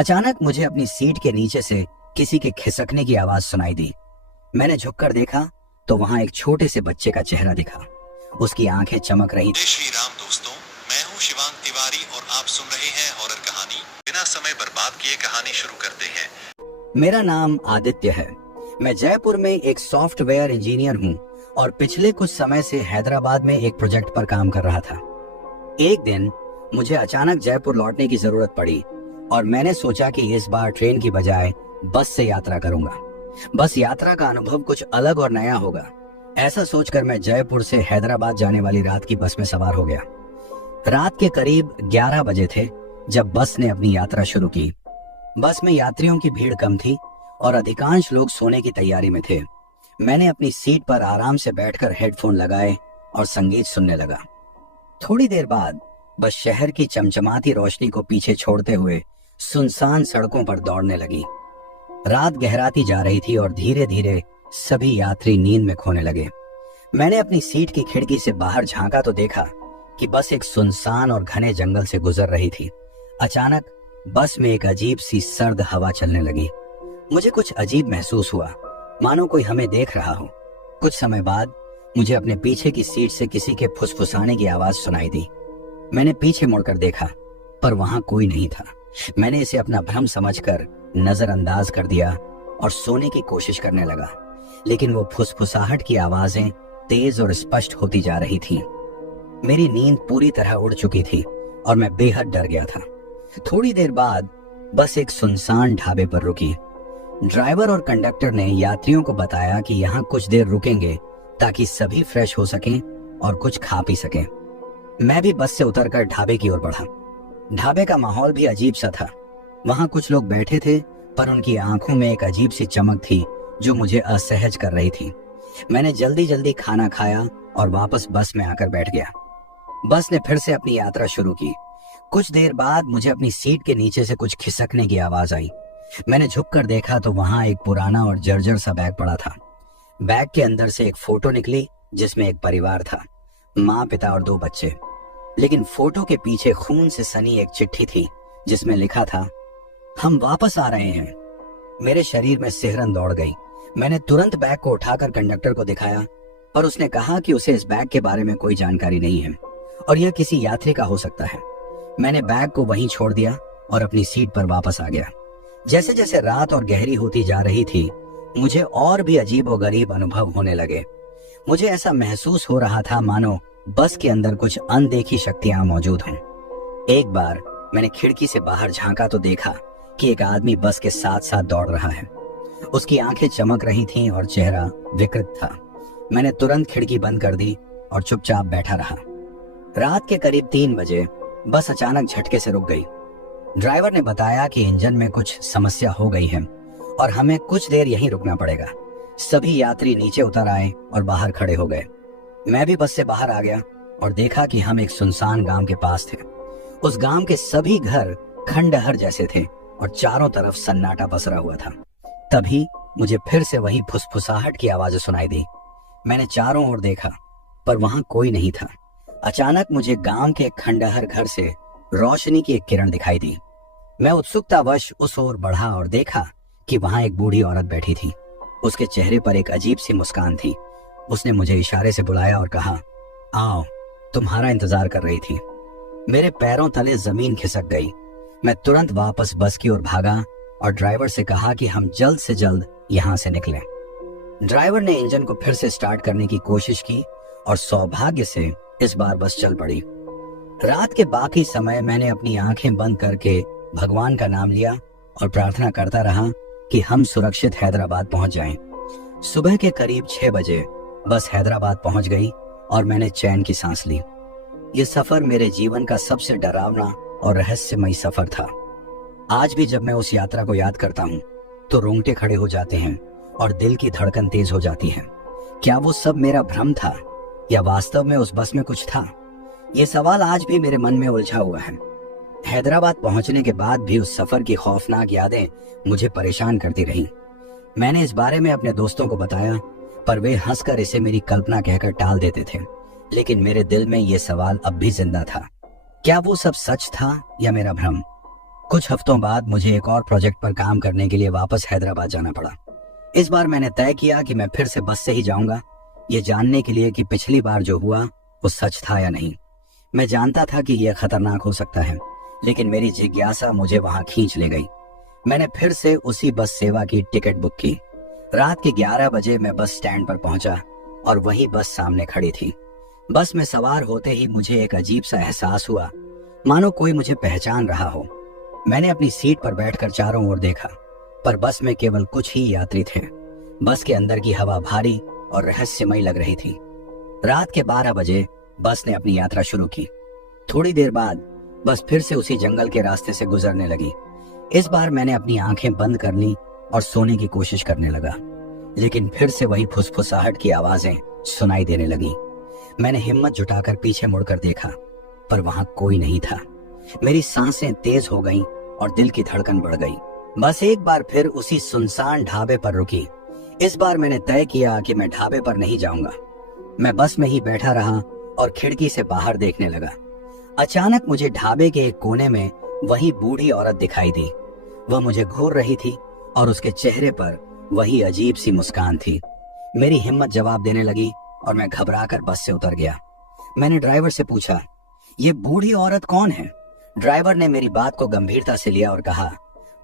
अचानक मुझे अपनी सीट के नीचे से किसी के खिसकने की आवाज सुनाई दी। मैंने झुककर देखा तो वहां एक छोटे से बच्चे का चेहरा दिखा। उसकी आंखें चमक रही जय श्री राम दोस्तों, मैं हूं शिवांग तिवारी और आप सुन रहे हैं हॉरर कहानी। बिना समय बर्बाद किए कहानी शुरू करते हैं। मेरा नाम आदित्य है। मैं जयपुर में एक सॉफ्टवेयर इंजीनियर हूँ और पिछले कुछ समय से हैदराबाद में एक प्रोजेक्ट पर काम कर रहा था। एक दिन मुझे अचानक जयपुर लौटने की जरूरत पड़ी और मैंने सोचा कि इस बार ट्रेन की बजाय बस से यात्रा करूंगा। बस यात्रा का अनुभव कुछ अलग और नया होगा। ऐसा सोचकर मैं जयपुर से हैदराबाद जाने वाली रात की बस में सवार हो गया। रात के करीब 11 बजे थे जब बस ने अपनी यात्रा शुरू की। बस में यात्रियों की भीड़ कम थी और अधिकांश लोग सोने की तैयारी में थे। मैंने अपनी सीट पर आराम से बैठकर हेडफोन लगाए और संगीत सुनने लगा। थोड़ी देर बाद बस शहर की चमचमाती रोशनी को पीछे छोड़ते हुए सुनसान सड़कों पर दौड़ने लगी। रात गहराती जा रही थी और धीरे धीरे सभी यात्री नींद में खोने लगे। मैंने अपनी सीट की खिड़की से बाहर झांका तो देखा कि बस एक सुनसान और घने जंगल से गुजर रही थी। अचानक बस में एक अजीब सी सर्द हवा चलने लगी। मुझे कुछ अजीब महसूस हुआ, मानो कोई हमें देख रहा हो। कुछ समय बाद मुझे अपने पीछे की सीट से किसी के फुसफुसाने की आवाज सुनाई दी। मैंने पीछे मुड़कर देखा पर वहां कोई नहीं था। मैंने इसे अपना भ्रम समझकर नजरअंदाज कर दिया और सोने की कोशिश करने लगा, लेकिन वो फुसफुसाहट की आवाजें तेज और स्पष्ट होती जा रही थी। मेरी नींद पूरी तरह उड़ चुकी थी और मैं बेहद डर गया था। थोड़ी देर बाद बस एक सुनसान ढाबे पर रुकी। ड्राइवर और कंडक्टर ने यात्रियों को बताया कि यहाँ कुछ देर रुकेंगे ताकि सभी फ्रेश हो सकें और कुछ खा पी सकें। मैं भी बस से उतरकर ढाबे की ओर बढ़ा। ढाबे का माहौल भी अजीब सा था। वहां कुछ लोग बैठे थे पर उनकी आंखों में एक अजीब सी चमक थी जो मुझे असहज कर रही थी। मैंने जल्दी जल्दी खाना खाया और वापस बस में आकर बैठ गया। बस ने फिर से अपनी यात्रा शुरू की। कुछ देर बाद मुझे अपनी सीट के नीचे से कुछ खिसकने की आवाज आई। मैंने झुककर देखा तो वहां एक पुराना और जर्जर सा बैग पड़ा था। बैग के अंदर से एक फोटो निकली जिसमें एक परिवार था, माँ, पिता और 2 बच्चे। लेकिन फोटो के पीछे खून से सनी एक चिट्ठी थी जिसमें लिखा था, हम वापस आ रहे हैं। मेरे शरीर में सिहरन दौड़ गई। मैंने तुरंत बैग को उठाकर कंडक्टर को दिखाया पर उसने कहा कि उसे इस बैग के बारे में कोई जानकारी नहीं है और यह किसी यात्री का हो सकता है। मैंने बैग को वहीं छोड़ दिया और अपनी सीट पर वापस आ गया। जैसे जैसे रात और गहरी होती जा रही थी मुझे और भी अजीब और गरीब अनुभव होने लगे। मुझे ऐसा महसूस हो रहा था मानो बस के अंदर कुछ अनदेखी शक्तियां मौजूद हों। एक बार मैंने खिड़की से बाहर झांका तो देखा कि एक आदमी बस के साथ साथ दौड़ रहा है। उसकी आंखें चमक रही थीं और चेहरा विकृत था। मैंने तुरंत खिड़की बंद कर दी और चुपचाप बैठा रहा। रात के करीब 3 बजे बस अचानक झटके से रुक गई। ड्राइवर ने बताया कि इंजन में कुछ समस्या हो गई है और हमें कुछ देर यहीं रुकना पड़ेगा। सभी यात्री नीचे उतर आए और बाहर खड़े हो गए। मैं भी बस से बाहर आ गया और देखा कि हम एक सुनसान गांव के पास थे। उस गांव के सभी घर खंडहर जैसे थे और चारों तरफ सन्नाटा पसरा हुआ था। तभी मुझे फिर से वही फुसफुसाहट की आवाजें सुनाई दी। मैंने चारों ओर देखा पर वहां कोई नहीं था। अचानक मुझे गांव के खंडहर घर से रोशनी की एक किरण दिखाई दी। मैं उत्सुकतावश उस ओर बढ़ा और देखा कि वहां एक बूढ़ी औरत बैठी थी। उसके चेहरे पर एक अजीब सी मुस्कान थी। उसने मुझे इशारे से बुलाया और कहा, आओ, तुम्हारा इंतजार कर रही थी। मेरे पैरों तले जमीन खिसक गई। मैं तुरंत वापस बस की ओर भागा और ड्राइवर से कहा कि हम जल्द से जल्द यहाँ से निकलें। ड्राइवर ने इंजन को फिर से स्टार्ट करने की कोशिश की और सौभाग्य से इस बार बस चल पड़ी। रात के बाकी समय मैंने अपनी आंखें बंद करके भगवान का नाम लिया और प्रार्थना करता रहा कि हम सुरक्षित हैदराबाद पहुंच जाएं। सुबह के करीब 6 बजे बस हैदराबाद पहुंच गई और मैंने चैन की सांस ली। यह सफर मेरे जीवन का सबसे डरावना और रहस्यमयी सफर था। आज भी जब मैं उस यात्रा को याद करता हूं तो रोंगटे खड़े हो जाते हैं और दिल की धड़कन तेज हो जाती है। क्या वो सब मेरा भ्रम था या वास्तव में उस बस में कुछ था? ये सवाल आज भी मेरे मन में उलझा हुआ है। हैदराबाद पहुंचने के बाद भी उस सफर की खौफनाक यादें मुझे परेशान करती रहीं। मैंने इस बारे में अपने दोस्तों को बताया पर वे हंसकर इसे मेरी कल्पना कहकर टाल देते थे। लेकिन मेरे दिल में यह सवाल अब भी जिंदा था, क्या वो सब सच था या मेरा भ्रम? कुछ हफ्तों बाद मुझे एक और प्रोजेक्ट पर काम करने के लिए वापस हैदराबाद जाना पड़ा। इस बार मैंने तय किया कि मैं फिर से बस से ही जाऊंगा, ये जानने के लिए कि पिछली बार जो हुआ वो सच था या नहीं। मैं जानता था कि यह खतरनाक हो सकता है, लेकिन मेरी जिज्ञासा मुझे वहां खींच ले गई। मैंने फिर से उसी बस सेवा की टिकट बुक की। रात के 11 बजे मैं बस स्टैंड पर पहुंचा और वही बस सामने खड़ी थी। बस में सवार होते ही मुझे एक अजीब सा एहसास हुआ, मानो कोई मुझे पहचान रहा हो। मैंने अपनी सीट पर बैठकर चारों ओर देखा, पर बस में केवल कुछ ही यात्री थे। बस के अंदर की हवा भारी और रहस्यमयी लग रही थी। रात के 12 बजे बस ने अपनी यात्रा शुरू की। थोड़ी देर बाद बस फिर से उसी जंगल के रास्ते से गुजरने लगी। इस बार मैंने अपनी आंखें बंद कर ली और सोने की कोशिश करने लगा, लेकिन फिर से वही फुसफुसाहट की आवाजें सुनाई देने लगी। मैंने हिम्मत जुटाकर पीछे मुड़कर देखा, पर वहां कोई नहीं था। मेरी सांसें तेज हो गईं और दिल की धड़कन बढ़ गई। बस एक बार फिर उसी सुनसान ढाबे पर रुकी। इस बार मैंने तय किया कि मैं ढाबे पर नहीं जाऊंगा। मैं बस में ही बैठा रहा और खिड़की से बाहर देखने लगा। अचानक मुझे ढाबे के एक कोने में वही बूढ़ी औरत दिखाई दी। वह मुझे घूर रही थी और उसके चेहरे पर वही अजीब सी मुस्कान थी। मेरी हिम्मत जवाब देने लगी और मैं घबराकर बस से उतर गया। मैंने ड्राइवर से पूछा, ये बूढ़ी औरत कौन है? ड्राइवर ने मेरी बात को गंभीरता से लिया और कहा,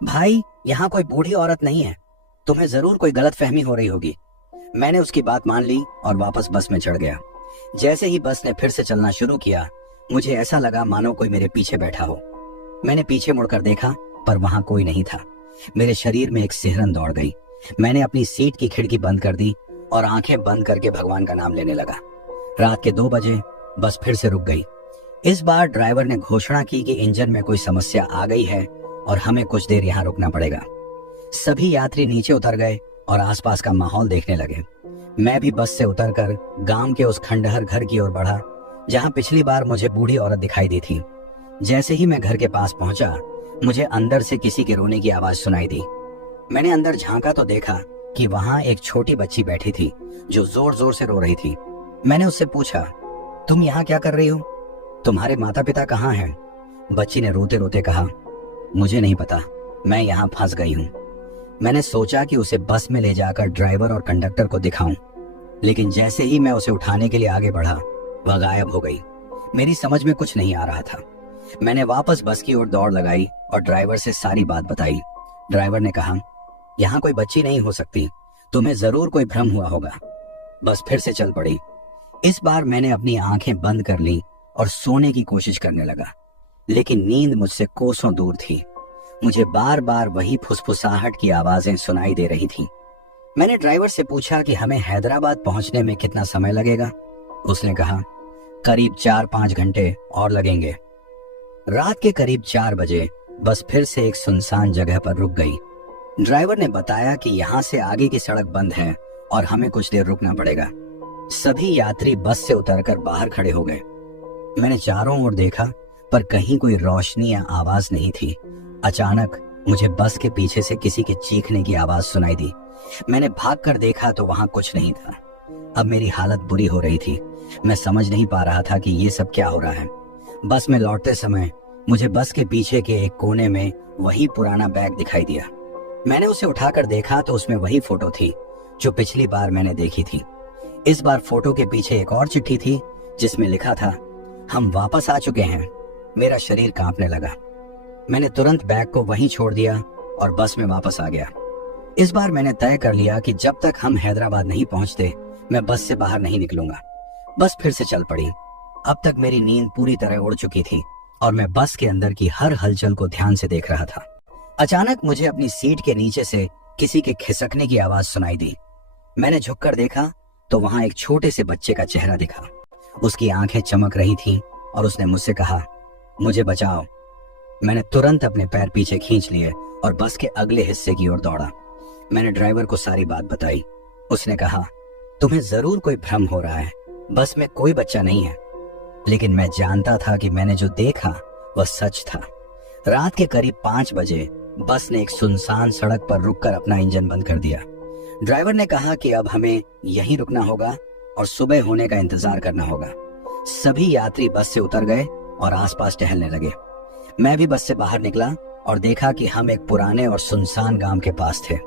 भाई, यहाँ कोई बूढ़ी औरत नहीं है, तुम्हें जरूर कोई गलतफहमी हो रही होगी। मैंने उसकी बात मान ली और वापस बस में चढ़ गया। जैसे ही बस ने फिर से चलना शुरू किया, मुझे ऐसा लगा मानो कोई मेरे पीछे बैठा हो। मैंने पीछे मुड़कर देखा, पर वहां कोई नहीं था। मेरे शरीर में एक सिहरन दौड़ गई। मैंने अपनी सीट की खिड़की बंद कर दी और आंखें बंद करके भगवान का नाम लेने लगा। रात के 2 बजे बस फिर से रुक गई। इस बार ड्राइवर ने घोषणा की कि इंजन में कोई समस्या आ गई है और हमें कुछ देर यहाँ रुकना पड़ेगा। सभी यात्री नीचे उतर गए और आसपास का माहौल देखने लगे। मैं भी बस से उतरकर गांव के उस खंडहर घर की ओर बढ़ा जहां पिछली बार मुझे बूढ़ी औरत दिखाई दी थी। जैसे ही मैं घर के पास पहुंचा, मुझे अंदर से किसी के रोने की आवाज सुनाई दी। मैंने अंदर झांका तो देखा कि वहां एक छोटी बच्ची बैठी थी जो जोर जोर से रो रही थी। मैंने उससे पूछा, तुम यहाँ क्या कर रही हो? तुम्हारे माता पिता कहाँ हैं? बच्ची ने रोते रोते कहा, मुझे नहीं पता, मैं यहाँ फंस गई हूँ। मैंने सोचा कि उसे बस में ले जाकर ड्राइवर और कंडक्टर को दिखाऊं, लेकिन जैसे ही मैं उसे उठाने के लिए आगे बढ़ा, वह गायब हो गई। मेरी समझ में कुछ नहीं आ रहा था। मैंने वापस बस की ओर दौड़ लगाई और ड्राइवर से सारी बात बताई। ड्राइवर ने कहा, यहाँ कोई बच्ची नहीं हो सकती, तुम्हें जरूर कोई भ्रम हुआ होगा। बस फिर से चल पड़ी। इस बार मैंने अपनी आंखें बंद कर ली और सोने की कोशिश करने लगा, लेकिन नींद मुझसे कोसों दूर थी। मुझे बार बार वही फुसफुसाहट की आवाजें सुनाई दे रही थीं। मैंने ड्राइवर से पूछा कि हमें हैदराबाद पहुंचने में कितना समय लगेगा। उसने कहा, करीब 4-5 घंटे और लगेंगे। रात के करीब 4 बजे बस फिर से एक सुनसान जगह पर रुक गई। ड्राइवर ने बताया कि यहाँ से आगे की सड़क बंद है और हमें कुछ देर रुकना पड़ेगा। सभी यात्री बस से उतरकर बाहर खड़े हो गए। मैंने चारों ओर देखा, पर कहीं कोई रोशनी या आवाज नहीं थी। अचानक मुझे बस के पीछे से किसी के चीखने की आवाज सुनाई दी। मैंने भागकर देखा तो वहां कुछ नहीं था। अब मेरी हालत बुरी हो रही थी। मैं समझ नहीं पा रहा था कि ये सब क्या हो रहा है। बस में लौटते समय मुझे बस के पीछे के एक कोने में वही पुराना बैग दिखाई दिया। मैंने उसे उठाकर देखा तो उसमें वही फोटो थी जो पिछली बार मैंने देखी थी। इस बार फोटो के पीछे एक और चिट्ठी थी जिसमें लिखा था, हम वापस आ चुके हैं। मेरा शरीर कांपने लगा। मैंने तुरंत बैग को वहीं छोड़ दिया और बस में वापस आ गया। इस बार मैंने तय कर लिया कि जब तक हम हैदराबाद नहीं पहुंचते, मैं बस से बाहर नहीं निकलूंगा। बस फिर से चल पड़ी। अब तक मेरी नींद पूरी तरह उड़ चुकी थी और मैं बस के अंदर की हर हलचल को ध्यान से देख रहा था। अचानक मुझे अपनी सीट के नीचे से किसी के खिसकने की आवाज सुनाई दी। मैंने झुककर देखा तो वहां एक छोटे से बच्चे का चेहरा दिखा। उसकी आंखें चमक रही थीं और उसने मुझसे कहा, मुझे बचाओ। मैंने तुरंत अपने पैर पीछे खींच लिए और बस के अगले हिस्से की ओर दौड़ा। मैंने ड्राइवर को सारी बात बताई। उसने कहा, तुम्हें जरूर कोई भ्रम हो रहा है, बस में कोई बच्चा नहीं है। लेकिन मैं जानता था कि मैंने जो देखा वह सच था। रात के करीब 5 बजे बस ने एक सुनसान सड़क पर रुककर अपना इंजन बंद कर दिया। ड्राइवर ने कहा कि अब हमें यहीं रुकना होगा और सुबह होने का इंतजार करना होगा। सभी यात्री बस से उतर गए और आसपास टहलने लगे। मैं भी बस से बाहर निकला और देखा कि हम एक पुराने और सुनसान गांव के पास थे।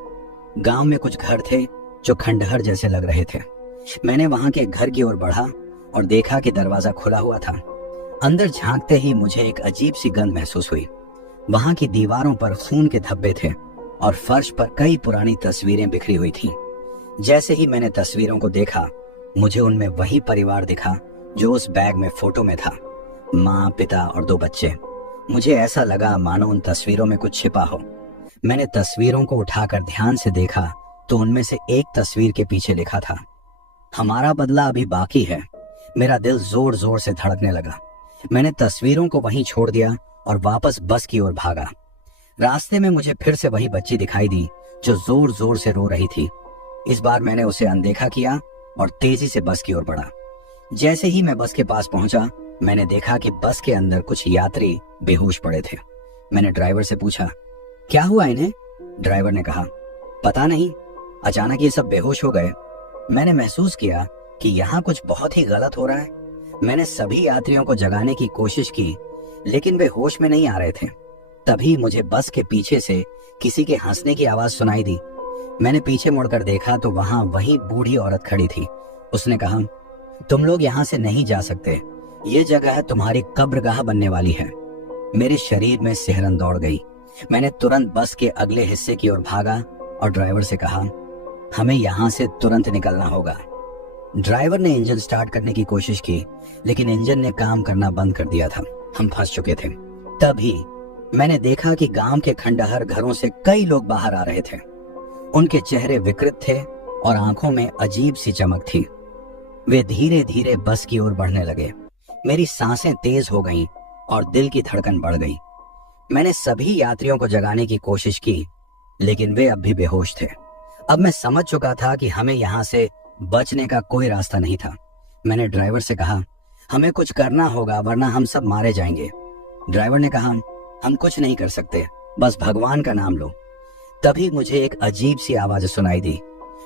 गांव में कुछ घर थे जो खंडहर जैसे लग रहे थे। मैंने वहां के घर की ओर बढ़ा और देखा कि दरवाजा खुला हुआ था। अंदर झांकते ही मुझे एक अजीब सी गंध महसूस हुई। वहां की दीवारों पर खून के धब्बे थे और फर्श पर कई पुरानी तस्वीरें बिखरी हुई थीं। जैसे ही मैंने तस्वीरों को देखा, मुझे उनमें वही परिवार दिखा जो उस बैग में फोटो में था, माँ, पिता और 2 बच्चे। मुझे ऐसा लगा मानो उन तस्वीरों में कुछ छिपा हो। मैंने तस्वीरों को उठाकर ध्यान से देखा तो उनमें से एक तस्वीर के पीछे लिखा था, हमारा बदला अभी बाकी है। मेरा दिल जोर जोर से धड़कने लगा। मैंने तस्वीरों को वहीं छोड़ दिया और वापस बस की ओर भागा। रास्ते में मुझे फिर से वही बच्ची दिखाई दी जो जोर जोर से रो रही थी। इस बार मैंने उसे अनदेखा किया और तेजी से बस की ओर बढ़ा। जैसे ही मैं बस के पास पहुंचा, मैंने देखा कि बस के अंदर कुछ यात्री बेहोश पड़े थे। मैंने ड्राइवर से पूछा, क्या हुआ इन्हें? ड्राइवर ने कहा, पता नहीं, अचानक ये सब बेहोश हो गए। मैंने महसूस किया कि यहाँ कुछ बहुत ही गलत हो रहा है। मैंने सभी यात्रियों को जगाने की कोशिश की, लेकिन वे होश में नहीं आ रहे थे। तभी मुझे बस के पीछे से किसी के हंसने की आवाज सुनाई दी। मैंने पीछे मुड़कर देखा तो वहां वही बूढ़ी औरत खड़ी थी। उसने कहा, तुम लोग यहाँ से नहीं जा सकते, ये जगह तुम्हारी कब्रगाह बनने वाली है। मेरे शरीर में सिहरन दौड़ गई। मैंने तुरंत बस के अगले हिस्से की ओर भागा और ड्राइवर से कहा, हमें यहाँ से तुरंत निकलना होगा। ड्राइवर ने इंजन स्टार्ट करने की कोशिश की, लेकिन इंजन ने काम करना बंद कर दिया था। हम फंस चुके थे। तभी मैंने देखा कि गांव के खंडहर घरों से कई लोग बाहर आ रहे थे। उनके चेहरे विकृत थे और आंखों में अजीब सी चमक थी। वे धीरे धीरे बस की ओर बढ़ने लगे। मेरी सांसें तेज हो गईं और दिल की धड़कन बढ़ गई। मैंने सभी यात्रियों को जगाने की कोशिश की, लेकिन वे अब भी बेहोश थे। अब मैं समझ चुका था कि हमें यहाँ से बचने का कोई रास्ता नहीं था। मैंने ड्राइवर से कहा, हमें कुछ करना होगा वरना हम सब मारे जाएंगे। ड्राइवर ने कहा, हम कुछ नहीं कर सकते, बस भगवान का नाम लो। तभी मुझे एक अजीब सी आवाज सुनाई दी।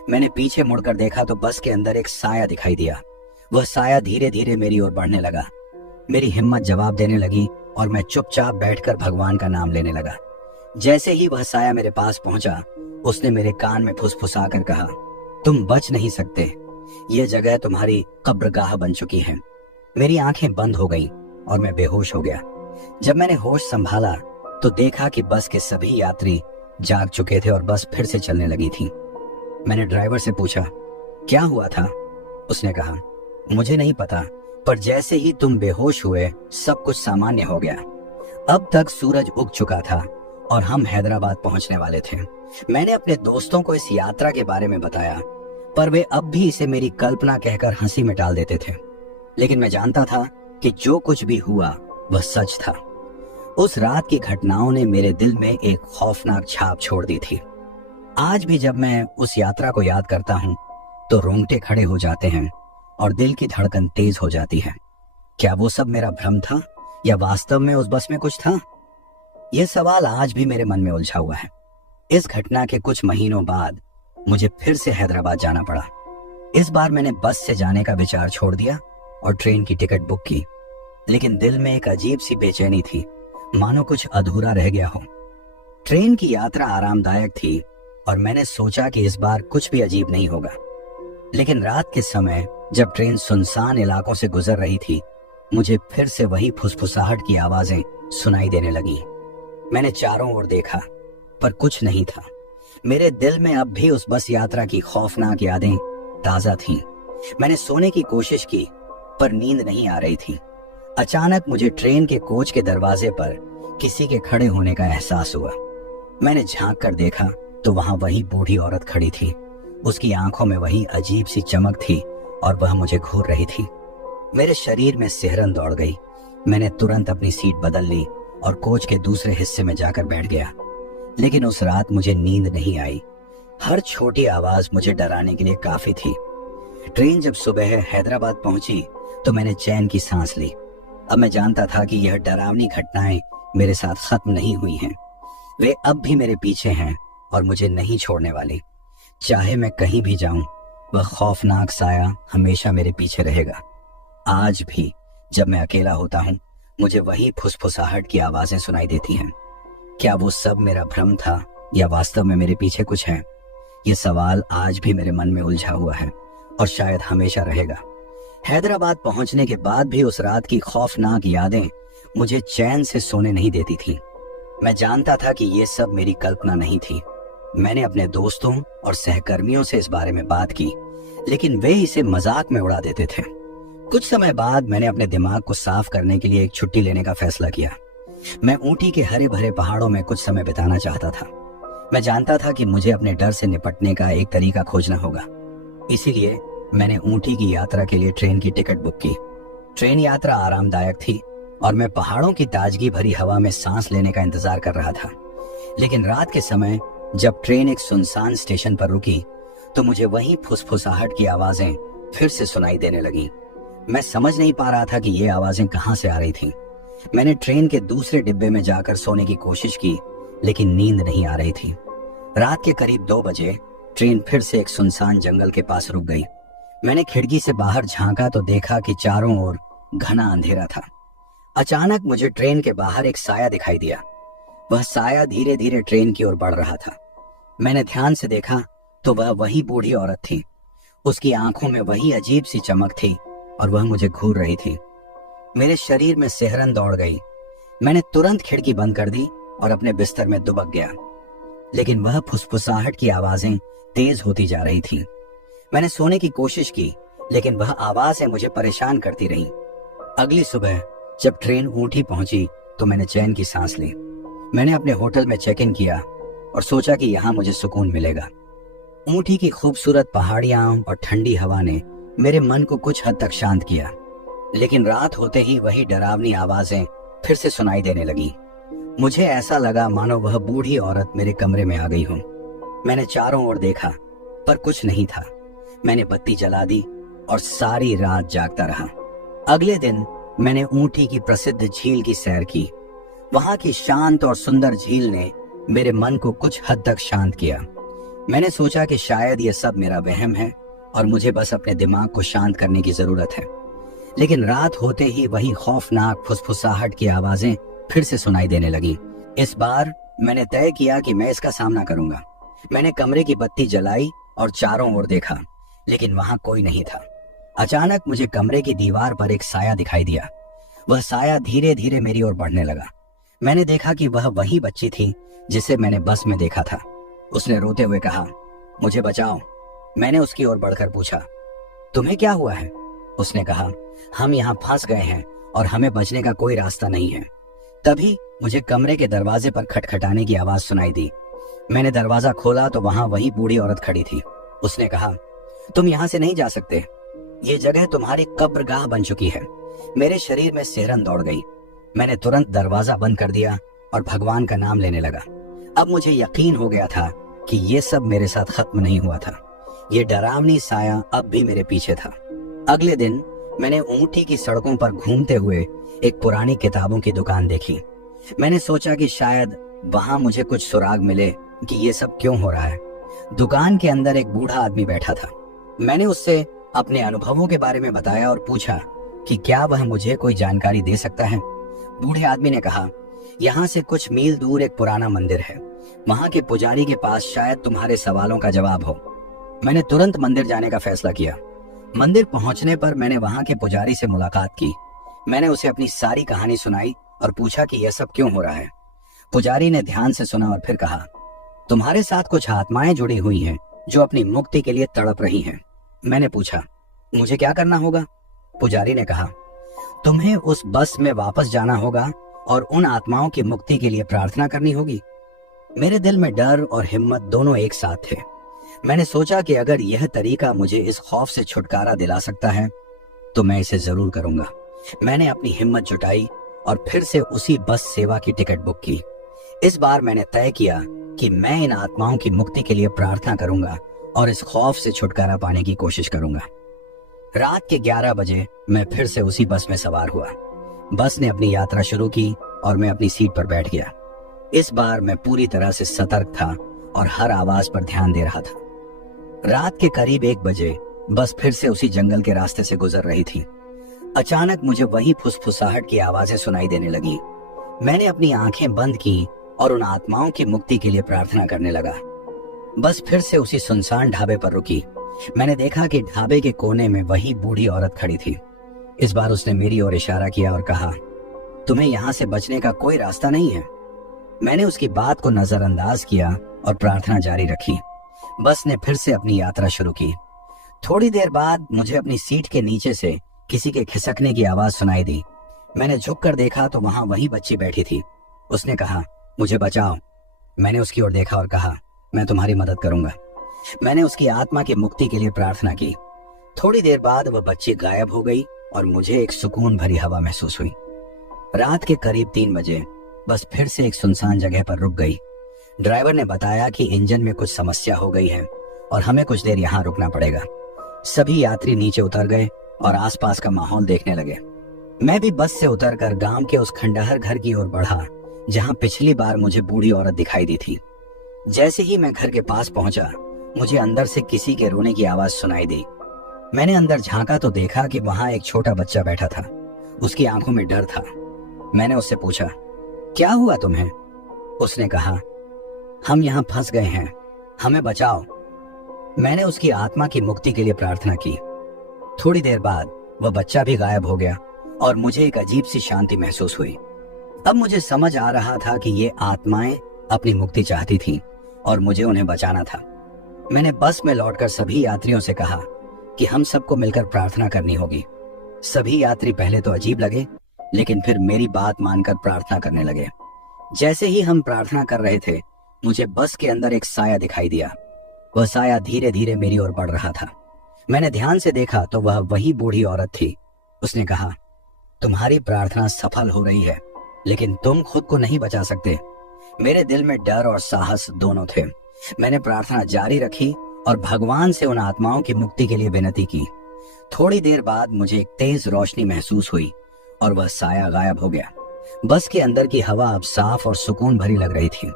मैंने पीछे मुड़कर देखा तो बस के अंदर एक साया दिखाई दिया। वह साया धीरे धीरे मेरी ओर बढ़ने लगा। मेरी हिम्मत जवाब देने लगी और मैं चुपचाप बैठकर भगवान का नाम लेने लगा। जैसे ही वह साया मेरे पास पहुंचा, उसने मेरे कान में फुसफुसा कर कहा, तुम बच नहीं सकते, यह जगह तुम्हारी कब्रगाह बन चुकी है। मेरी आंखें बंद हो गईं और मैं बेहोश हो गया। जब मैंने होश संभाला तो देखा कि बस के सभी यात्री जाग चुके थे और बस फिर से चलने लगी थी। मैंने ड्राइवर से पूछा, क्या हुआ था? उसने कहा, मुझे नहीं पता, पर जैसे ही तुम बेहोश हुए सब कुछ सामान्य हो गया। अब तक सूरज उग चुका था और हम हैदराबाद पहुंचने वाले थे। मैंने अपने दोस्तों को इस यात्रा के बारे में बताया, पर वे अब भी इसे मेरी कल्पना कहकर हंसी में टाल देते थे। लेकिन मैं जानता था कि जो कुछ भी हुआ वह सच था। उस रात की घटनाओं ने मेरे दिल में एक खौफनाक छाप छोड़ दी थी। आज भी जब मैं उस यात्रा को याद करता हूं तो रोंगटे खड़े हो जाते हैं और दिल की धड़कन तेज हो जाती है। क्या वो सब मेरा भ्रम था या वास्तव में उस बस में कुछ था? यह सवाल आज भी मेरे मन में उलझा हुआ है। इस घटना के कुछ महीनों बाद मुझे फिर से हैदराबाद जाना पड़ा। इस बार मैंने बस से जाने का विचार छोड़ दिया और ट्रेन की टिकट बुक की। लेकिन दिल में एक अजीब सी बेचैनी थी, मानो कुछ अधूरा रह गया हो। ट्रेन की यात्रा आरामदायक थी और मैंने सोचा कि इस बार कुछ भी अजीब नहीं होगा। लेकिन रात के समय जब ट्रेन सुनसान इलाकों से गुजर रही थी, मुझे फिर से वही फुसफुसाहट की आवाजें सुनाई देने लगी। मैंने चारों ओर देखा, पर कुछ नहीं था। मेरे दिल में अब भी उस बस यात्रा की खौफनाक यादें ताजा थीं। मैंने सोने की कोशिश की, पर नींद नहीं आ रही थी। अचानक मुझे ट्रेन के कोच के दरवाजे पर किसी के खड़े होने का एहसास हुआ। मैंने झांक कर देखा तो वहां वही बूढ़ी औरत खड़ी थी। उसकी आंखों में वही अजीब सी चमक थी और वह मुझे घूर रही थी। मेरे शरीर में सिहरन दौड़ गई। मैंने तुरंत अपनी सीट बदल ली और कोच के दूसरे हिस्से में जाकर बैठ गया। लेकिन उस रात मुझे नींद नहीं आई। हर छोटी आवाज मुझे डराने के लिए काफी थी। ट्रेन जब सुबह हैदराबाद पहुंची तो मैंने चैन की सांस ली। अब मैं जानता था कि यह डरावनी घटनाएं मेरे साथ खत्म नहीं हुई हैं। वे अब भी मेरे पीछे हैं और मुझे नहीं छोड़ने वाली। चाहे मैं कहीं भी जाऊं, वह खौफनाक साया हमेशा मेरे पीछे रहेगा। आज भी जब मैं अकेला होता हूं, मुझे वही फुसफुसाहट की आवाजें सुनाई देती हैं। क्या वो सब मेरा भ्रम था या वास्तव में मेरे पीछे कुछ है? ये सवाल आज भी मेरे मन में उलझा हुआ है और शायद हमेशा रहेगा। हैदराबाद पहुंचने के बाद भी उस रात की खौफनाक यादें मुझे चैन से सोने नहीं देती थी। मैं जानता था कि ये सब मेरी कल्पना नहीं थी। मैंने अपने दोस्तों और सहकर्मियों से इस बारे में बात की, लेकिन वे इसे मजाक में उड़ा देते थे। कुछ समय बाद मैंने अपने दिमाग को साफ करने के लिए एक छुट्टी लेने का फैसला किया। मैं ऊटी के हरे भरे पहाड़ों में कुछ समय बिताना चाहता था। मैं जानता था कि मुझे अपने डर से निपटने का एक तरीका खोजना होगा। इसीलिए मैंने ऊटी की यात्रा के लिए ट्रेन की टिकट बुक की। ट्रेन यात्रा आरामदायक थी और मैं पहाड़ों की ताजगी भरी हवा में सांस लेने का इंतजार कर रहा था। लेकिन रात के समय जब ट्रेन एक सुनसान स्टेशन पर रुकी तो मुझे वही फुसफुसाहट की आवाजें फिर से सुनाई देने लगी। मैं समझ नहीं पा रहा था कि ये आवाजें कहां से आ रही थीं। मैंने ट्रेन के दूसरे डिब्बे में जाकर सोने की कोशिश की, लेकिन नींद नहीं आ रही थी। रात के करीब 2 बजे ट्रेन फिर से एक सुनसान जंगल के पास रुक गई। मैंने खिड़की से बाहर झांका तो देखा कि चारों ओर घना अंधेरा था। अचानक मुझे ट्रेन के बाहर एक साया दिखाई दिया। वह साया धीरे धीरे ट्रेन की ओर बढ़ रहा था। मैंने ध्यान से देखा तो वह वही बूढ़ी औरत थी। उसकी आंखों में वही अजीब सी चमक थी और वह मुझे घूर रही थी। मेरे शरीर में सिहरन दौड़ गई। मैंने तुरंत खिड़की बंद कर दी और अपने बिस्तर में दुबक गया। लेकिन वह फुसफुसाहट की आवाजें तेज होती जा रही थीं। मैंने सोने की कोशिश की, लेकिन वह आवाजें मुझे परेशान करती रहीं। अगली सुबह जब ट्रेन ऊटी पहुंची तो मैंने चैन की सांस ली। मैंने अपने होटल में चेक इन किया और सोचा कि यहाँ मुझे सुकून मिलेगा। ऊटी की खूबसूरत पहाड़ियां और ठंडी हवा ने मेरे मन को कुछ हद तक शांत किया। लेकिन रात होते ही वही डरावनी आवाजें फिर से सुनाई देने लगी। मुझे ऐसा लगा मानो वह बूढ़ी औरत मेरे कमरे में आ गई हो। मैंने चारों ओर देखा पर कुछ नहीं था। मैंने बत्ती जला दी और सारी रात जागता रहा। अगले दिन मैंने ऊटी की प्रसिद्ध झील की सैर की। वहां की शांत और सुंदर झील ने मेरे मन को कुछ हद तक शांत किया। मैंने सोचा कि शायद यह सब मेरा वहम है और मुझे बस अपने दिमाग को शांत करने की जरूरत है। लेकिन रात होते ही वही खौफनाक फुसफुसाहट की आवाजें फिर से सुनाई देने लगी। इस बार मैंने तय किया कि मैं इसका सामना करूंगा। मैंने कमरे की बत्ती जलाई और चारों ओर देखा, लेकिन वहां कोई नहीं था। अचानक मुझे कमरे की दीवार पर एक साया दिखाई दिया। वह साया धीरे धीरे मेरी ओर बढ़ने लगा। मैंने देखा कि वह वही बच्ची थी जिसे मैंने बस में देखा था। उसने रोते हुए कहा, मुझे बचाओ। मैंने उसकी ओर बढ़कर पूछा, तुम्हें क्या हुआ है? उसने कहा, हम यहाँ फंस गए हैं और हमें बचने का कोई रास्ता नहीं है। तभी मुझे कमरे के दरवाजे पर खटखटाने की आवाज सुनाई दी। मैंने दरवाजा खोला तो वहां वही बूढ़ी औरत खड़ी थी। उसने कहा, तुम यहाँ से नहीं जा सकते। ये जगह तुम्हारी कब्रगाह बन चुकी है। मेरे शरीर में सिहरन दौड़ गई। मैंने तुरंत दरवाजा बंद कर दिया और भगवान का नाम लेने लगा। अब मुझे यकीन हो गया था कि ये सब मेरे साथ खत्म नहीं हुआ था। ये डरावनी साया अब भी मेरे पीछे था। अगले दिन मैंने ऊटी की सड़कों पर घूमते हुए एक पुरानी किताबों की दुकान देखी। मैंने सोचा कि शायद वहां मुझे कुछ सुराग मिले कि ये सब क्यों हो रहा है। दुकान के अंदर एक बूढ़ा आदमी बैठा था। मैंने उससे अपने अनुभवों के बारे में बताया और पूछा कि क्या वह मुझे कोई जानकारी दे सकता है। बूढ़े आदमी ने कहा, यहाँ से कुछ मील दूर एक पुराना मंदिर है। वहां के पुजारी के पास शायद तुम्हारे सवालों का जवाब हो। मैंने तुरंत मंदिर जाने का फैसला किया। मंदिर पहुंचने पर मैंने वहां के पुजारी से मुलाकात की। मैंने उसे अपनी सारी कहानी सुनाई और पूछा कि यह सब क्यों हो रहा है। पुजारी ने ध्यान से सुना और फिर कहा, तुम्हारे साथ कुछ आत्माएं जुड़ी हुई हैं जो अपनी मुक्ति के लिए तड़प रही हैं। मैंने पूछा, मुझे क्या करना होगा? पुजारी ने कहा, तुम्हें उस बस में वापस जाना होगा और उन आत्माओं की मुक्ति के लिए प्रार्थना करनी होगी। मेरे दिल में डर और हिम्मत दोनों एक साथ थे। मैंने सोचा कि अगर यह तरीका मुझे इस खौफ से छुटकारा दिला सकता है तो मैं इसे जरूर करूंगा। मैंने अपनी हिम्मत जुटाई और फिर से उसी बस सेवा की टिकट बुक की। इस बार मैंने तय किया कि मैं इन आत्माओं की मुक्ति के लिए प्रार्थना करूंगा और इस खौफ से छुटकारा पाने की कोशिश करूंगा। रात के 11 बजे मैं फिर से उसी बस में सवार हुआ। बस ने अपनी यात्रा शुरू की और मैं अपनी सीट पर बैठ गया। इस बार मैं पूरी तरह से सतर्क था और हर आवाज पर ध्यान दे रहा था। रात के करीब 1 बजे बस फिर से उसी जंगल के रास्ते से गुजर रही थी। अचानक मुझे वही फुसफुसाहट की आवाजें सुनाई देने लगी। मैंने अपनी आंखें बंद की और उन आत्माओं की मुक्ति के लिए प्रार्थना करने लगा। बस फिर से उसी सुनसान ढाबे पर रुकी। मैंने देखा कि ढाबे के कोने में वही बूढ़ी औरत खड़ी थी। इस बार उसने मेरी ओर इशारा किया और कहा, तुम्हें यहाँ से बचने का कोई रास्ता नहीं है। मैंने उसकी बात को नजरअंदाज किया और प्रार्थना जारी रखी। बस ने फिर से अपनी यात्रा शुरू की। थोड़ी देर बाद मुझे अपनी सीट के नीचे से किसी के खिसकने की आवाज सुनाई दी। मैंने झुककर देखा तो वहां वही बच्ची बैठी थी। उसने कहा, मुझे बचाओ। मैंने उसकी ओर देखा और कहा, मैं तुम्हारी मदद करूंगा। मैंने उसकी आत्मा की मुक्ति के लिए प्रार्थना की। थोड़ी देर बाद वह बच्ची गायब हो गई और मुझे एक सुकून भरी हवा महसूस हुई। रात के करीब 3 बजे बस फिर से एक सुनसान जगह पर रुक गई। ड्राइवर ने बताया कि इंजन में कुछ समस्या हो गई है और हमें कुछ देर यहाँ रुकना पड़ेगा। सभी यात्री नीचे उतर गए और आसपास का माहौल देखने लगे। मैं भी बस से उतरकर गांव के उस खंडहर घर की ओर बढ़ा जहां पिछली बार मुझे बूढ़ी औरत दिखाई दी थी। जैसे ही मैं घर के पास पहुंचा, मुझे अंदर से किसी के रोने की आवाज सुनाई दी। मैंने अंदर झांका तो देखा कि वहां एक छोटा बच्चा बैठा था। उसकी आंखों में डर था। मैंने उससे पूछा, क्या हुआ तुम्हें? उसने कहा, हम यहाँ फंस गए हैं, हमें बचाओ। मैंने उसकी आत्मा की मुक्ति के लिए प्रार्थना की। थोड़ी देर बाद वह बच्चा भी गायब हो गया और मुझे एक अजीब सी शांति महसूस हुई। अब मुझे समझ आ रहा था कि ये आत्माएं अपनी मुक्ति चाहती थीं और मुझे उन्हें बचाना था। मैंने बस में लौटकर सभी यात्रियों से कहा कि हम सबको मिलकर प्रार्थना करनी होगी। सभी यात्री पहले तो अजीब लगे, लेकिन फिर मेरी बात मानकर प्रार्थना करने लगे। जैसे ही हम प्रार्थना कर रहे थे, मुझे बस के अंदर एक साया दिखाई दिया। वह साया धीरे धीरे मेरी ओर बढ़ रहा था। मैंने ध्यान से देखा तो वह वही बूढ़ी औरत थी। उसने कहा, तुम्हारी प्रार्थना सफल हो रही है, लेकिन तुम खुद को नहीं बचा सकते। मेरे दिल में डर और साहस दोनों थे। मैंने प्रार्थना जारी रखी और भगवान से उन आत्माओं की मुक्ति के लिए विनती की। थोड़ी देर बाद मुझे एक तेज रोशनी महसूस हुई और वह साया गायब हो गया। बस के अंदर की हवा अब साफ और सुकून भरी लग रही थी।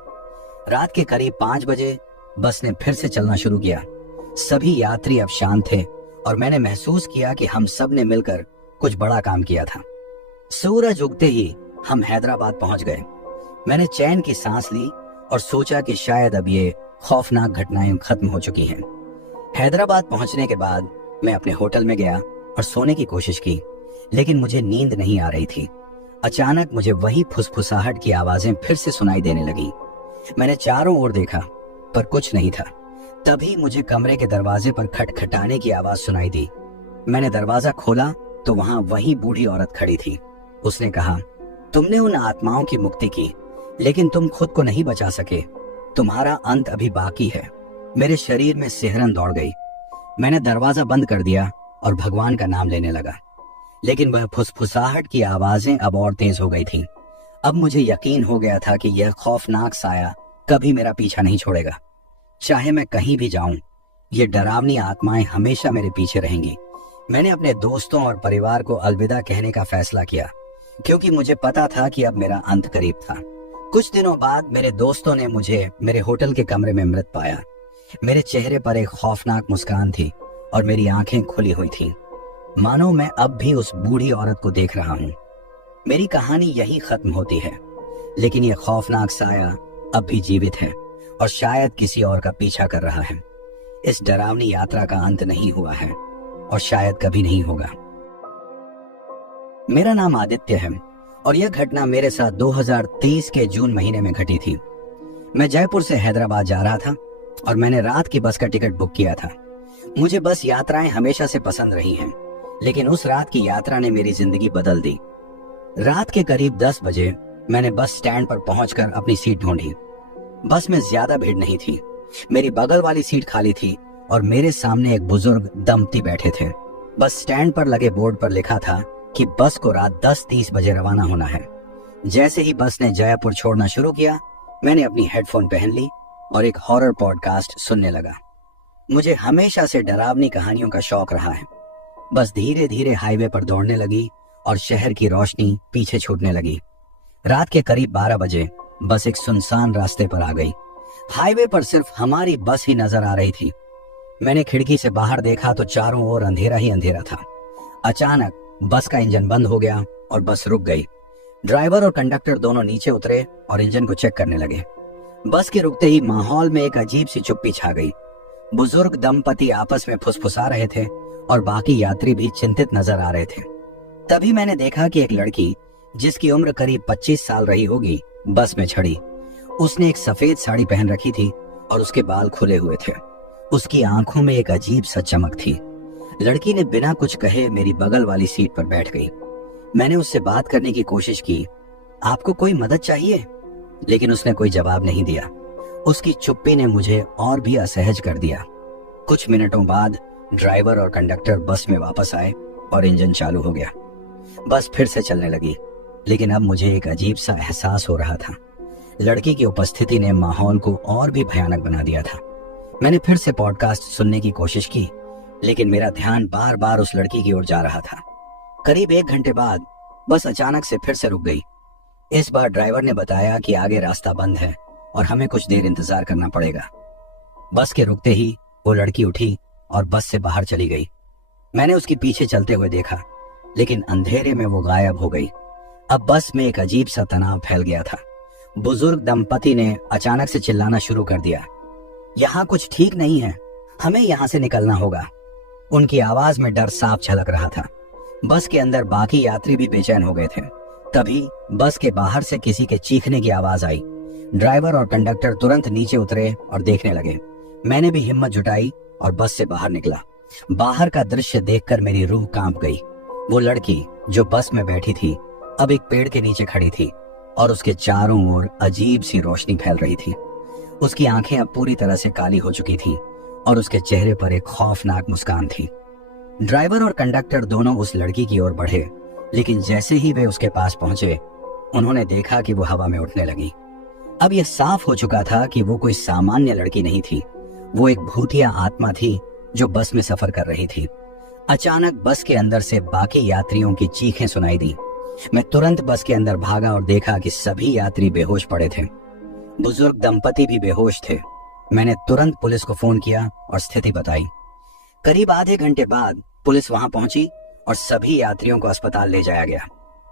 रात के करीब 5 बजे बस ने फिर से चलना शुरू किया। सभी यात्री अब शांत थे और मैंने महसूस किया कि हम सब ने मिलकर कुछ बड़ा काम किया था। सूरज उगते ही हम हैदराबाद पहुंच गए। मैंने चैन की सांस ली और सोचा कि शायद अब ये खौफनाक घटनाएं खत्म हो चुकी हैं। हैदराबाद पहुंचने के बाद मैं अपने होटल में गया और सोने की कोशिश की, लेकिन मुझे नींद नहीं आ रही थी। अचानक मुझे वही फुसफुसाहट की आवाजें फिर से सुनाई देने लगी। मैंने चारों ओर देखा पर कुछ नहीं था। तभी मुझे कमरे के दरवाजे पर खटखटाने की आवाज सुनाई दी। मैंने दरवाजा खोला तो वहां वही बूढ़ी औरत खड़ी थी। उसने कहा, तुमने उन आत्माओं की मुक्ति की, लेकिन तुम खुद को नहीं बचा सके। तुम्हारा अंत अभी बाकी है। मेरे शरीर में सिहरन दौड़ गई। मैंने दरवाजा बंद कर दिया और भगवान का नाम लेने लगा, लेकिन वह फुसफुसाहट की आवाजें अब और तेज हो गई थीं। अब मुझे यकीन हो गया था कि यह खौफनाक साया कभी मेरा पीछा नहीं छोड़ेगा। चाहे मैं कहीं भी जाऊं, ये डरावनी आत्माएं हमेशा मेरे पीछे रहेंगी। मैंने अपने दोस्तों और परिवार को अलविदा कहने का फैसला किया, क्योंकि मुझे पता था कि अब मेरा अंत करीब था। कुछ दिनों बाद मेरे दोस्तों ने मुझे मेरे होटल के कमरे में मृत पाया। मेरे चेहरे पर एक खौफनाक मुस्कान थी और मेरी आंखें खुली हुई थीं, मानो मैं अब भी उस बूढ़ी औरत को देख रहा हूं। मेरी कहानी यही खत्म होती है, लेकिन यह खौफनाक साया अब भी जीवित है और शायद किसी और का पीछा कर रहा है। इस डरावनी यात्रा का अंत नहीं हुआ है और शायद कभी नहीं होगा। मेरा नाम आदित्य है और यह घटना मेरे साथ 2023 के जून महीने में घटी थी। मैं जयपुर से हैदराबाद जा रहा था और मैंने रात की बस का टिकट बुक किया था। मुझे बस यात्राएं हमेशा से पसंद रही हैं, लेकिन उस रात की यात्रा ने मेरी जिंदगी बदल दी। रात के करीब 10 बजे मैंने बस स्टैंड पर पहुंचकर अपनी सीट ढूंढी। बस में ज्यादा भीड़ नहीं थी। मेरी बगल वाली सीट खाली थी और मेरे सामने एक बुजुर्ग दंपति बैठे थे। बस स्टैंड पर लगे बोर्ड पर लिखा था कि बस को रात 10:30 बजे रवाना होना है। जैसे ही बस ने जयपुर छोड़ना शुरू किया, मैंने अपनी हेडफोन पहन ली और एक हॉरर पॉडकास्ट सुनने लगा। मुझे हमेशा से डरावनी कहानियों का शौक रहा है। बस धीरे धीरे हाईवे पर दौड़ने लगी और शहर की रोशनी पीछे छूटने लगी। रात के करीब 12 बजे बस एक सुनसान रास्ते पर आ गई। हाईवे पर सिर्फ हमारी बस ही नजर आ रही थी। मैंने खिड़की से बाहर देखा तो चारों ओर अंधेरा ही अंधेरा था। अचानक बस का इंजन बंद हो गया और बस रुक गई। ड्राइवर और कंडक्टर दोनों नीचे उतरे और इंजन को चेक करने लगे। बस के रुकते ही माहौल में एक अजीब सी चुप्पी छा गई। बुजुर्ग दंपति आपस में फुसफुसा रहे थे और बाकी यात्री भी चिंतित नजर आ रहे थे। तभी मैंने देखा कि एक लड़की, जिसकी उम्र करीब 25 साल रही होगी, बस में चढ़ी। उसने एक सफेद साड़ी पहन रखी थी और उसके बाल खुले हुए थे। उसकी आंखों में एक अजीब सा चमक थी। लड़की ने बिना कुछ कहे मेरी बगल वाली सीट पर बैठ गई। मैंने उससे बात करने की कोशिश की, आपको कोई मदद चाहिए? लेकिन उसने कोई जवाब नहीं दिया। उसकी चुप्पी ने मुझे और भी असहज कर दिया। कुछ मिनटों बाद ड्राइवर और कंडक्टर बस में वापस आए और इंजन चालू हो गया। बस फिर से चलने लगी, लेकिन अब मुझे एक अजीब सा एहसास हो रहा था। लड़की की उपस्थिति ने माहौल को और भी भयानक बना दिया था। मैंने फिर से पॉडकास्ट सुनने की कोशिश की, लेकिन मेरा ध्यान बार बार उस लड़की की ओर जा रहा था। करीब 1 घंटे बाद बस अचानक से फिर से रुक गई। इस बार ड्राइवर ने बताया कि आगे रास्ता बंद है और हमें कुछ देर इंतजार करना पड़ेगा। बस के रुकते ही वो लड़की उठी और बस से बाहर चली गई। मैंने उसके पीछे चलते हुए देखा, लेकिन अंधेरे में वो गायब हो गई। अब बस में एक अजीब सा तनाव फैल गया था। बुजुर्ग दंपति ने अचानक से चिल्लाना शुरू कर दिया, यहाँ कुछ ठीक नहीं है, हमें यहाँ से निकलना होगा। उनकी आवाज में डर साफ झलक रहा था। बस के अंदर बाकी यात्री भी बेचैन हो गए थे। तभी बस के बाहर से किसी के चीखने की आवाज आई। ड्राइवर और कंडक्टर तुरंत नीचे उतरे और देखने लगे। मैंने भी हिम्मत जुटाई और बस से बाहर निकला। बाहर का दृश्य देखकर मेरी रूह कांप गई। वो लड़की जो बस में बैठी थी, अब एक पेड़ के नीचे खड़ी थी और उसके चारों ओर अजीब सी रोशनी फैल रही थी। उसकी आंखें अब पूरी तरह से काली हो चुकी थी और उसके चेहरे पर एक खौफनाक मुस्कान थी। ड्राइवर और कंडक्टर दोनों उस लड़की की ओर बढ़े, लेकिन जैसे ही वे उसके पास पहुंचे, उन्होंने देखा कि वो हवा में उठने लगी। अब यह साफ हो चुका था कि वो कोई सामान्य लड़की नहीं थी। वो एक भूतिया आत्मा थी जो बस में सफर कर रही थी। अचानक बस के अंदर से बाकी यात्रियों की चीखें सुनाई दी। मैं तुरंत बस के अंदर भागा और देखा कि सभी यात्री बेहोश पड़े थे। बुजुर्ग दंपति भी बेहोश थे। मैंने तुरंत पुलिस को फोन किया और स्थिति बताई। करीब आधे घंटे बाद पुलिस वहां पहुंची और सभी यात्रियों को अस्पताल ले जाया गया।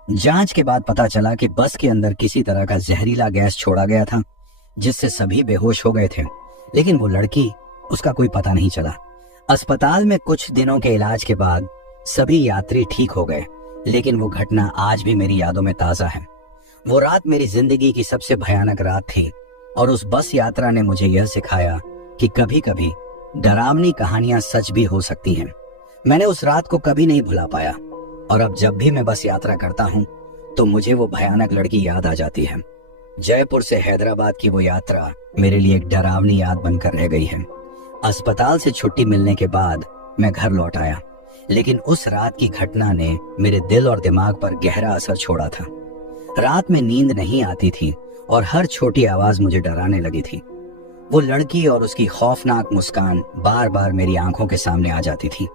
जांच के बाद पता चला कि बस के अंदर किसी तरह का जहरीला गैस छोड़ा गया था, जिससे सभी बेहोश हो गए थे। लेकिन वो लड़की, उसका कोई पता नहीं चला। अस्पताल में कुछ दिनों के इलाज के बाद सभी यात्री ठीक हो गए, लेकिन वो घटना आज भी मेरी यादों में ताजा है। वो रात मेरी जिंदगी की सबसे भयानक रात थी और उस बस यात्रा ने मुझे यह सिखाया कि कभी कभी डरावनी कहानियां सच भी हो सकती हैं। मैंने उस रात को कभी नहीं भुला पाया और अब जब भी मैं बस यात्रा करता हूं तो मुझे वो भयानक लड़की याद आ जाती है। जयपुर से हैदराबाद की वो यात्रा मेरे लिए एक डरावनी याद बनकर रह गई है। अस्पताल से छुट्टी मिलने के बाद मैं घर लौट आया, लेकिन उस रात की घटना ने मेरे दिल और दिमाग पर गहरा असर छोड़ा था। रात में नींद नहीं आती थी और हर छोटी आवाज मुझे डराने लगी थी। वो लड़की और उसकी खौफनाक मुस्कान बार बार मेरी आंखों के सामने आ जाती थी।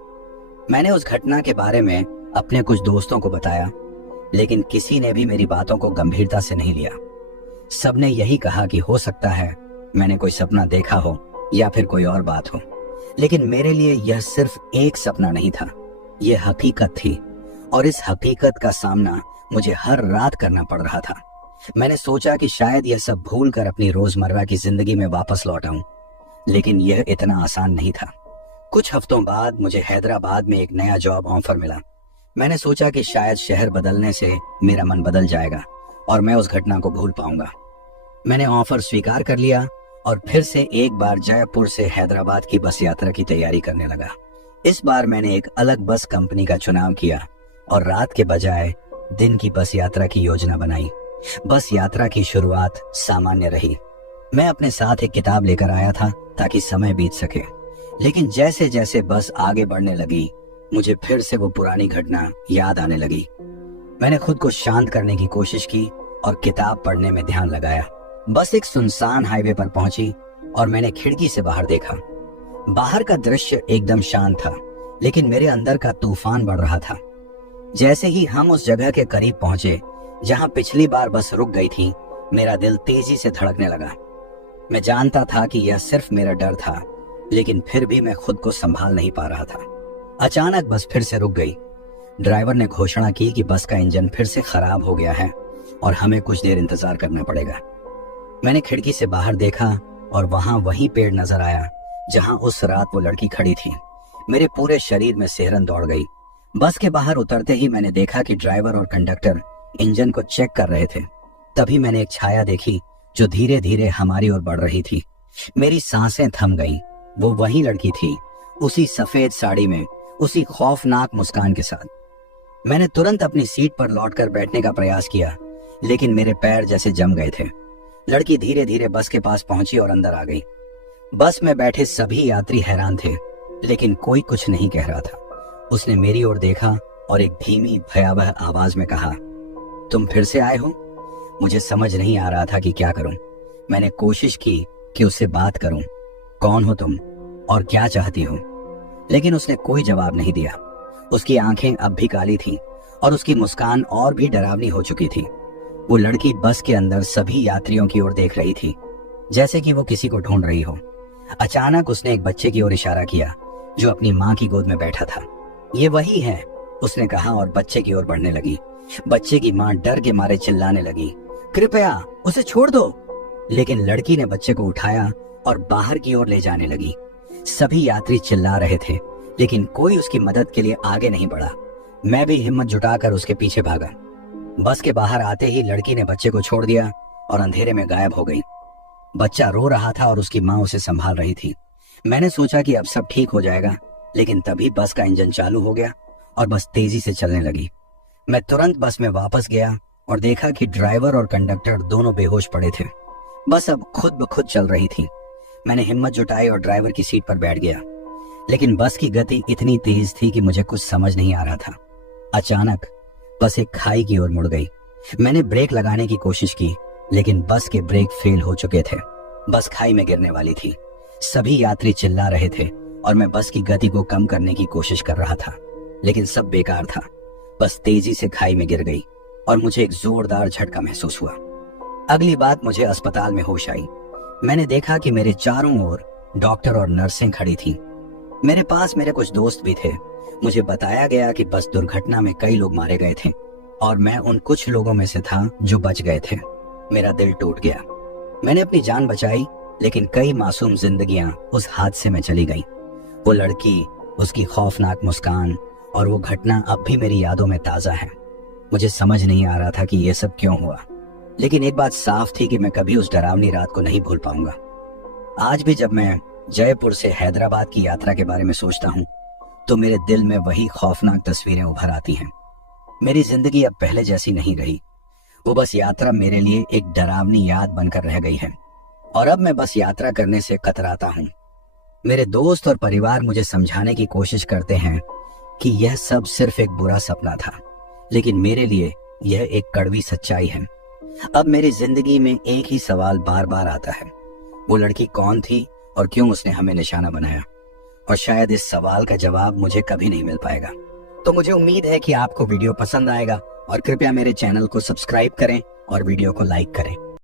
मैंने उस घटना के बारे में अपने कुछ दोस्तों को बताया, लेकिन किसी ने भी मेरी बातों को गंभीरता से नहीं लिया। सबने यही कहा कि हो सकता है मैंने कोई सपना देखा हो या फिर कोई और बात हो, लेकिन मेरे लिए यह सिर्फ एक सपना नहीं था, यह हकीकत थी और इस हकीकत का सामना मुझे हर रात करना पड़ रहा था। मैंने सोचा कि शायद यह सब भूल कर अपनी रोजमर्रा की जिंदगी में वापस लौट आऊं, लेकिन यह इतना आसान नहीं था। कुछ हफ्तों बाद मुझे हैदराबाद में एक नया जॉब ऑफर मिला। मैंने सोचा कि शायद शहर बदलने से मेरा मन बदल जाएगा और मैं उस घटना को भूल पाऊंगा। मैंने ऑफर स्वीकार कर लिया और फिर से एक बार जयपुर से हैदराबाद की बस यात्रा की तैयारी करने लगा। इस बार मैंने एक अलग बस कंपनी का चुनाव किया और रात के बजाय दिन की बस यात्रा की योजना बनाई। बस यात्रा की शुरुआत सामान्य रही। मैं अपने साथ एक किताब लेकर आया था ताकि समय बीत सके, लेकिन जैसे जैसे बस आगे बढ़ने लगी मुझे फिर से वो पुरानी घटना याद आने लगी। मैंने खुद को शांत करने की कोशिश की और किताब पढ़ने में ध्यान लगाया। बस एक सुनसान हाईवे पर पहुंची और मैंने खिड़की से बाहर देखा। बाहर का दृश्य एकदम शांत था, लेकिन मेरे अंदर का तूफान बढ़ रहा था। जैसे ही हम उस जगह के करीब पहुंचे जहां पिछली बार बस रुक गई थी, मेरा दिल तेजी से धड़कने लगा। मैं जानता था कि यह सिर्फ मेरा डर था, लेकिन फिर भी मैं खुद को संभाल नहीं पा रहा था। अचानक बस फिर से रुक गई। ड्राइवर ने घोषणा की कि बस का इंजन फिर से खराब हो गया है और हमें कुछ देर इंतजार करना पड़ेगा। मैंने खिड़की से बाहर देखा और वहां वही पेड़ नजर आया जहां उस रात वो लड़की खड़ी थी। मेरे पूरे शरीर में सिहरन दौड़ गई। बस के बाहर उतरते ही मैंने देखा कि ड्राइवर और कंडक्टर इंजन को चेक कर रहे थे। तभी मैंने एक छाया देखी जो धीरे धीरे हमारी ओर बढ़ रही थी। मेरी सांसें थम गईं। वो वही लड़की थी, उसी सफेद साड़ी में, उसी खौफनाक मुस्कान के साथ। मैंने तुरंत अपनी सीट पर लौटकर बैठने का प्रयास किया, लेकिन मेरे पैर जैसे जम गए थे। लड़की धीरे धीरे बस के पास पहुंची और अंदर आ गई। बस में बैठे सभी यात्री हैरान थे, लेकिन कोई कुछ नहीं कह रहा था। उसने मेरी ओर देखा और एक धीमी भयावह आवाज में कहा, तुम फिर से आए हो? मुझे समझ नहीं आ रहा था कि क्या करूं। मैंने कोशिश की कि उससे बात करूं। कौन हो तुम और क्या चाहती हो? लेकिन उसने कोई जवाब नहीं दिया। उसकी आंखें अब भी काली थीं और उसकी मुस्कान और भी डरावनी हो चुकी थी। वो लड़की बस के अंदर सभी यात्रियों की ओर देख रही थी, जैसे कि वो किसी को ढूंढ रही हो। अचानक उसने एक बच्चे की ओर इशारा किया जो अपनी माँ की गोद में बैठा था। ये वही है, उसने कहा और बच्चे की ओर बढ़ने लगी। बच्चे की माँ डर के मारे चिल्लाने लगी, कृपया उसे छोड़ दो। लेकिन लड़की ने बच्चे को उठाया और बाहर की ओर ले जाने लगी। सभी यात्री चिल्ला रहे थे, लेकिन कोई उसकी मदद के लिए आगे नहीं बढ़ा। मैं भी हिम्मत जुटाकर उसके पीछे भागा। बस के बाहर आते ही लड़की ने बच्चे को छोड़ दिया और अंधेरे में गायब हो गई। बच्चा रो रहा था और उसकी माँ उसे संभाल रही थी। मैंने सोचा कि अब सब ठीक हो जाएगा, लेकिन तभी बस का इंजन चालू हो गया और बस तेजी से चलने लगी। मैं तुरंत बस में वापस गया और देखा कि ड्राइवर और कंडक्टर दोनों बेहोश पड़े थे। बस अब खुद ब खुद चल रही थी। मैंने हिम्मत जुटाई और ड्राइवर की सीट पर बैठ गया, लेकिन बस की गति इतनी तेज थी कि मुझे कुछ समझ नहीं आ रहा था। अचानक बस एक खाई की ओर मुड़ गई। मैंने ब्रेक लगाने की कोशिश की, लेकिन बस के ब्रेक फेल हो चुके थे। बस खाई में गिरने वाली थी। सभी यात्री चिल्ला रहे थे और मैं बस की गति को कम करने की कोशिश कर रहा था, लेकिन सब बेकार था। बस तेजी से खाई में गिर गई और मुझे एक जोरदार झटका महसूस हुआ। अगली बात, मुझे अस्पताल में होश आई। मैंने देखा कि मेरे चारों ओर डॉक्टर और नर्सें खड़ी थीं। मेरे पास मेरे कुछ दोस्त भी थे। मुझे बताया गया कि बस दुर्घटना में कई लोग मारे गए थे और मैं उन कुछ लोगों में से था जो बच गए थे। मेरा दिल टूट गया। मैंने अपनी जान बचाई, लेकिन कई मासूम जिंदगियां उस हादसे में चली गईं। वो लड़की, उसकी खौफनाक मुस्कान और वो घटना अब भी मेरी यादों में ताजा है। मुझे समझ नहीं आ रहा था कि ये सब क्यों हुआ, लेकिन एक बात साफ थी कि मैं कभी उस डरावनी रात को नहीं भूल पाऊंगा। आज भी जब मैं जयपुर से हैदराबाद की यात्रा के बारे में सोचता हूँ तो मेरे दिल में वही खौफनाक तस्वीरें उभर आती हैं। मेरी जिंदगी अब पहले जैसी नहीं रही। वो बस यात्रा मेरे लिए एक डरावनी याद बनकर रह गई है और अब मैं बस यात्रा करने से कतराता हूँ। मेरे दोस्त और परिवार मुझे समझाने की कोशिश करते हैं कि यह सब सिर्फ एक बुरा सपना था, लेकिन मेरे लिए यह एक कड़वी सच्चाई है। अब मेरी जिंदगी में एक ही सवाल बार बार आता है, वो लड़की कौन थी और क्यों उसने हमें निशाना बनाया? और शायद इस सवाल का जवाब मुझे कभी नहीं मिल पाएगा। तो मुझे उम्मीद है कि आपको वीडियो पसंद आएगा और कृपया मेरे चैनल को सब्सक्राइब करें और वीडियो को लाइक करें।